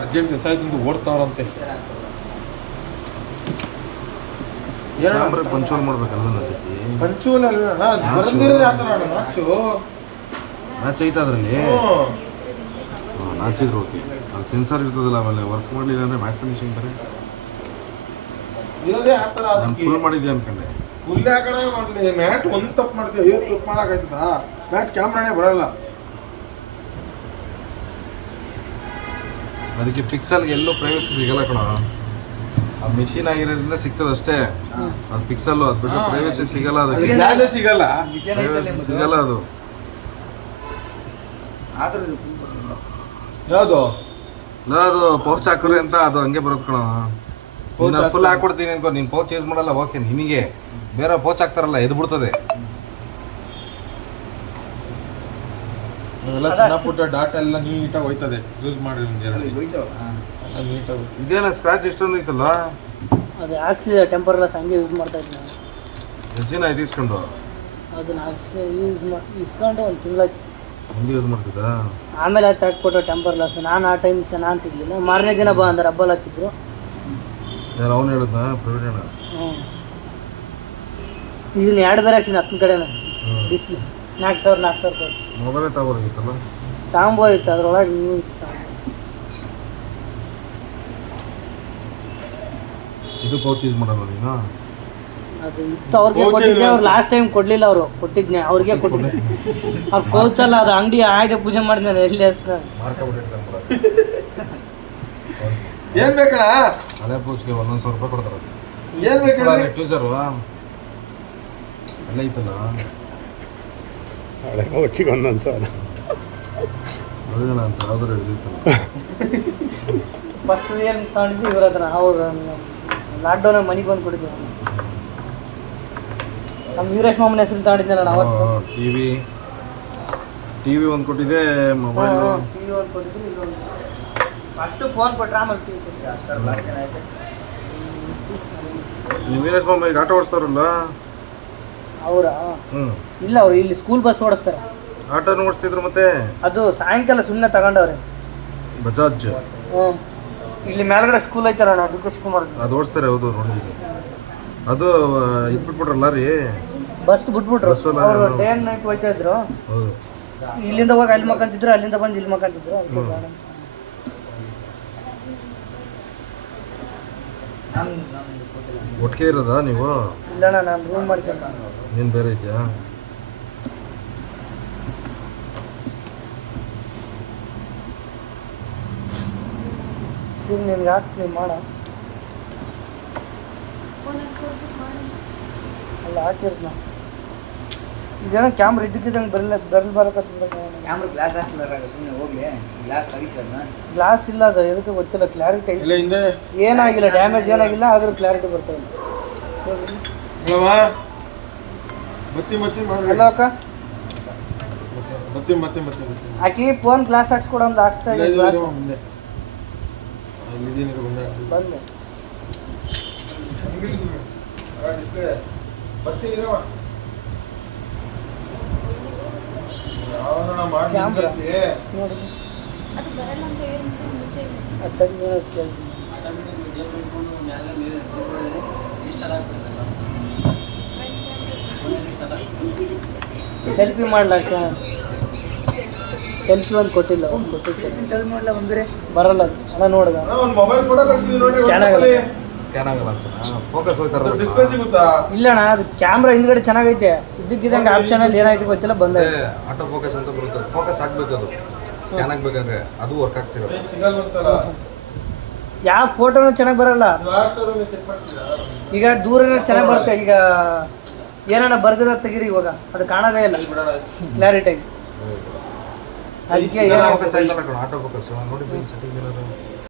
Urgent ಕೆಲಸ ಆಯ್ತು ಓಡ್ತಾವ್ರಂತೆ. ಪಂಚೋಲ್ ಮಾಡ್ಬೇಕಲ್ಲ ಪಂಚೋಲ್ ಅಲ್ವಾ ಬರಂದಿರೋದು ಯಾವ ಥರ ನಾಚು ಮ್ಯಾಚ್ ಐತೆ ಅದರಲ್ಲಿ ನಾಚಿದ್ರು ಓಕೆ ಅಲ್ಲಿ ಸೆನ್ಸಾರ್ ಇರ್ತದಲ್ಲ ಆಮೇಲೆ ವರ್ಕ್ ಮಾಡಲಿಲ್ಲ ಅಂದರೆ ಮ್ಯಾಟ್ ಫಿನಿಶಿಂಗ್ ಬರೀ ಇರೋದೇ ಆ ಥರ. ನಾನು ಫುಲ್ ಮಾಡಿದ್ದೆ ಅನ್ಕೊಂಡೆ. ಫುಲ್ ಯಾಕಡೆ ಮಾಡಲಿ ಮ್ಯಾಟ್ ಒಂದು ತಪ್ಪು ಮಾಡ್ತೀವಿ. ಐವತ್ತು ತಪ್ಪು ಮಾಡೋಕ್ಕಾಯ್ತದ ಮ್ಯಾಟ್ ಕ್ಯಾಮ್ರಾನೇ ಬರೋಲ್ಲ. ಅದಕ್ಕೆ ಪಿಕ್ಸಲ್ಗೆ ಎಲ್ಲೂ ಪ್ರೈವಸಿ ಸಿಗಲ್ಲ ಕಣ. ಆ ಮಿಷಿನ್ ಆಗಿರೋದ್ರಿಂದ ಸಿಗ್ತದೆ ಅಷ್ಟೇ. ಅದು ಪಿಕ್ಸಲ್ಲು ಅದು ಬಿಟ್ಟು ಪ್ರೈವಸಿ ಸಿಗಲ್ಲ. ಅದಕ್ಕೆ ಸಿಗಲ್ಲ ಸಿಗಲ್ಲ ಅದು. ಯಾವುದು ಅದು ಪೌಚ್ ಹಾಕ್ರಿ ಅಂತ ಅದು ಹಂಗೆ ಬರೋದು ಕಣ. ಫುಲ್ ಹಾಕ್ಕೊಡ್ತೀನಿ ಅನ್ಕೋ, ನೀನು ಪೌಚ್ ಯೂಸ್ ಮಾಡಲ್ಲ ಓಕೆ, ನಿನಗೆ ಬೇರೆ ಪೌಚ್ ಹಾಕ್ತಾರಲ್ಲ ಎದ್ದು ಬಿಡ್ತದೆ. ಎಲ್ಲ ಸಣ್ಣ ಪುಟ್ಟ ಡಾಟ್ ಎಲ್ಲ ನೀಟಾಗಿ ಹೋಯ್ತದೆ ಯೂಸ್ ಮಾಡಿ. ಇದೇನ ಸ್ಕ್ರಾಚ್ ಎಷ್ಟೊಂದು ಐತಲ್ಲ. ಅದು ಹಾಕ್ಸ್ಲಿಲ್ಲ ಟೆಂಪರ್ ಗ್ಲಾಸ್ ಹಂಗೆ ಯೂಸ್ ಮಾಡ್ತಾ ಇದ್ದೆ ನಾನು. ಎಷ್ಟು ದಿನ ಆಯ್ತು ಇಸ್ಕೊಂಡು? ಅದನ್ನ ಇಸ್ಕೊಂಡು ಒಂದು ತಿಂಗಳಾಯ್ತು. ಹಂಗೆ ಯೂಸ್ ಮಾಡ್ತಿದ್ದ. ಆಮೇಲೆ ಅದು ತೆಗೆದ್ಕೊಟ್ಟು ಟೆಂಪರ್ ಗ್ಲಾಸ್. ನಾನು ಆ ಟೈಮ್ ನಾನು ಸಿಗಲಿಲ್ಲ. ಮಾರನೇ ದಿನ ಬಾ ಅಂದ್ರೆ ಹಬ್ಬಲ್ ಹಾಕಿದ್ರು. ಯಾರು ಅವ್ನು ಹೇಳಿದ್ನ ಪ್ರವೀಣ್ ಅಣ್ಣ? ಹ್ಞೂ ಇದನ್ನ ಎರಡು ಬೇರೆ ಹಾಕ್ಸಿನಿ ಹತ್ತಿನ ಕಡೆನ ಡಿಸ್ಪ್ಲೇ 4,000 ರೂಪಾಯಿ. ಮೊಬೈಲೇ ತಗೋಬೋದಾಗಿತ್ತಲ್ಲ. ತಗೊಂಬೋದಿತ್ತು ಅದ್ರೊಳಗೆ ನೀವು ಇತ್ತು. ಇದು ಪೌಚ್ ಯೂಸ್ ಮಾಡಲ್ಲ ನೀನು? ಅದು ಇತ್ತು ಅವ್ರಿಗೆ ಕೊಟ್ಟಿದ್ದೆ. ಅವ್ರು ಲಾಸ್ಟ್ ಟೈಮ್ ಕೊಡಲಿಲ್ಲ. ಅವರು ಕೊಟ್ಟಿದ್ದೆ ಅವ್ರಿಗೆ ಕೊಟ್ಟಿದ್ದೆ. ಅವ್ರು ಪೌಚಲ್ಲ ಅದು ಅಂಗಡಿ ಆಯ್ಕೆ ಪೂಜೆ ಮಾಡಿದ್ದೆ ಎಲ್ಲಿ ಅಷ್ಟು ಏನ್ ಬೇಕಣ್ಣ? ಹಳೆ ಪೌಚ್ಗೆ 1,000 ರೂಪಾಯಿ ಕೊಡ್ತಾರೆ. ಏನ್ ಬೇಕಣ್ಣ? ಟೂಸರು ಎಲ್ಲ ಐತಲ್ಲ ಹಳೆ ಪೌಚಿಗೆ 1,000 ಪ್ರವೀಣ ಅಂತ ಯಾವ್ದಾರು ಹಿಡಿದಿತ್ತಲ್ಲ. ಫಸ್ಟ್ ಏನು ತಗೊಂಡಿದ್ವಿ ಇವ್ರ ಹತ್ರ. ಅವಾಗ ಲಾಕ್ಡೌನಾಗ ಮನೆಗೆ ಬಂದು ಕೊಟ್ಟಿದ್ದೆ. ನಮ್ಮ ವೀರೇಶ್ ಮಾಮನ ಹೆಸರು ತಗೊಂಡಿದ್ದೆ ನಾನು ಅವತ್ತು. ಟಿವಿ ಒಂದು ಕೊಟ್ಟಿದ್ದೆ, ಮೊಬೈಲ್ ಟಿವಿ ಒಂದು ಕೊಟ್ಟಿದ್ದೆ. ಇಲ್ಲೊಂದು ಫಸ್ಟು ಫೋನ್ ಕೊಟ್ಟರೆ ಆಮೇಲೆ ಟಿವಿ ಕೊಟ್ಟಿದ್ದೆ. ನೀವು ವೀರೇಶ್ ಮಾಮ ಈಗ ಆಟೋ ಓಡಿಸ್ತಾರಲ್ಲ ಅವರಾ? ಇಲ್ಲ, ಅವ್ರು ಇಲ್ಲಿ ಸ್ಕೂಲ್ ಬಸ್ ಓಡಿಸ್ತಾರೆ. ಆಟೋನು ಓಡಿಸ್ತಿದ್ರು ಮತ್ತೆ. ಅದು ಸಾಯಂಕಾಲ ಸುಮ್ಮನೆ ತಗೊಂಡವ್ರೆ ಬಜಾಜ್. ಹ್ಞೂ ಇಲ್ಲಿ ಮೇಲ್ಗಡೆ ಸ್ಕೂಲ್ ಐತಲ್ಲ ನಾವು ಡಿ ಕೆ ಶಿವಕುಮಾರ್ ಅದು ಓಡಿಸ್ತಾರೆ. ಹೌದು ನೋಡಿದ್ದೀನಿ. ಅದು ಇಟ್ಬಿಟ್ಬಿಟ್ರಲ್ಲ ರೀ ಬಸ್ ಬಿಟ್ಬಿಟ್ರು. ಅವರು ಡೇ ಆ್ಯಂಡ್ ನೈಟ್ ಹೋಯ್ತಾ ಇದ್ರು. ಹೌದು. ಇಲ್ಲಿಂದ ಹೋಗಿ ಅಲ್ಲಿ ಮಕ್ಕಂತಿದ್ರು, ಅಲ್ಲಿಂದ ಬಂದು ಇಲ್ಲಿ ಮಕ್ಕಂತಿದ್ರು. ಅದಕ್ಕೆ ಬೇಡ ಅಂತ. ಒಟ್ಟಿಗೆ ಇರೋದಾ ನೀವು? ಇಲ್ಲಣ್ಣ, ನಾನು ರೂಮ್ ಮಾಡ್ಕೊಂಡೆ. ನೀನು ಬೇರೆ ಇದೆಯಾ? ಸರಿ ನಿನ್ಗೆ ಹಾಕ್ತೀನಿ ಮಾಡ. ಅಲ್ಲ ಹಾಕಿರ್ತ ಇದೇನೋ ಕ್ಯಾಮ್ರಾ ಇದ್ದಕ್ಕಿದ್ದಂಗೆ ಬೆರಳು ಬರಕತ್ತ. ಕ್ಯಾಮ್ರಾ ಗ್ಲಾಸ್ ಹಾಕ್ಸಿಲ್ಲ ಸುಮ್ಮನೆ ಹೋಗ್ಲಿ. ಗ್ಲಾಸ್ ತೆಗಿಸಲ್ಲ. ಗ್ಲಾಸ್ ಇಲ್ಲ, ಅದು ಎದಕ್ಕೆ ಗೊತ್ತಿಲ್ಲ. ಕ್ಲಾರಿಟಿ ಏನಾಗಿಲ್ಲ, ಡ್ಯಾಮೇಜ್ ಏನಾಗಿಲ್ಲ, ಆದ್ರೂ ಕ್ಲಾರಿಟಿ ಬರ್ತಾ ಇಲ್ಲ. ಹಲೋ ಅಕ್ಕ, ಆಕಿ ಫೋನ್ ಗ್ಲಾಸ್ ಹಾಕ್ಸ್ಕೊಡ ಅಂತ ಹಾಕ್ಸ್ತಾ ಇದ್ದೆ. ಬಂದೆ ಕ್ಯಾಮ್ರಾ ನೋಡಿ ಸೆಲ್ಫಿ ಮಾಡ್ಲಾ? ಸೆಲ್ಫಿ ಒಂದು ಕೊಟ್ಟಿಲ್ಲ. ಬರಲ್ಲ ಅಲ್ಲ. ನೋಡಿದ ಸ್ಕ್ಯಾನ್ ಆಗಲ್ಲ ಅಂತ ಫೋಕಸ್ ಹೋಗ್ತಾರೆ. ಇಲ್ಲಣ್ಣ, ಅದು ಕ್ಯಾಮ್ರಾ ಹಿಂದ್ಗಡೆ ಚೆನ್ನಾಗೈತೆ. ಇದ್ದಕ್ಕಿದ್ದಂಗೆ ಆಪ್ಷನಲ್ಲಿ ಏನಾಯ್ತು ಗೊತ್ತಿಲ್ಲ, ಬಂದ ಆಟೋ ಫೋಕಸ್ ಅಂತ ಬರುತ್ತೆ. ಫೋಕಸ್ ಆಗ್ಬೇಕು, ಅದು ಸ್ಕ್ಯಾನ್ ಆಗ್ಬೇಕಂದ್ರೆ ಅದು ವರ್ಕ್ ಆಗ್ತಿರೋ. ಯಾವ ಫೋಟೋನು ಚೆನ್ನಾಗಿ ಬರಲ್ಲ. ಈಗ ದೂರ ಚೆನ್ನಾಗಿ ಬರುತ್ತೆ. ಈಗ ಏನಾನ ಬರ್ದಿರೋ ತೆಗೀರಿ, ಇವಾಗ ಅದು ಕಾಣೋದೇ ಇಲ್ಲ ಕ್ಲಾರಿಟಿಯಾಗಿ. ಅದಕ್ಕೆ ಆಟೋ ಫೋಕಸ್ ನೋಡಿ ಸೆಟ್ಟಿಂಗ್ ಇರೋದು.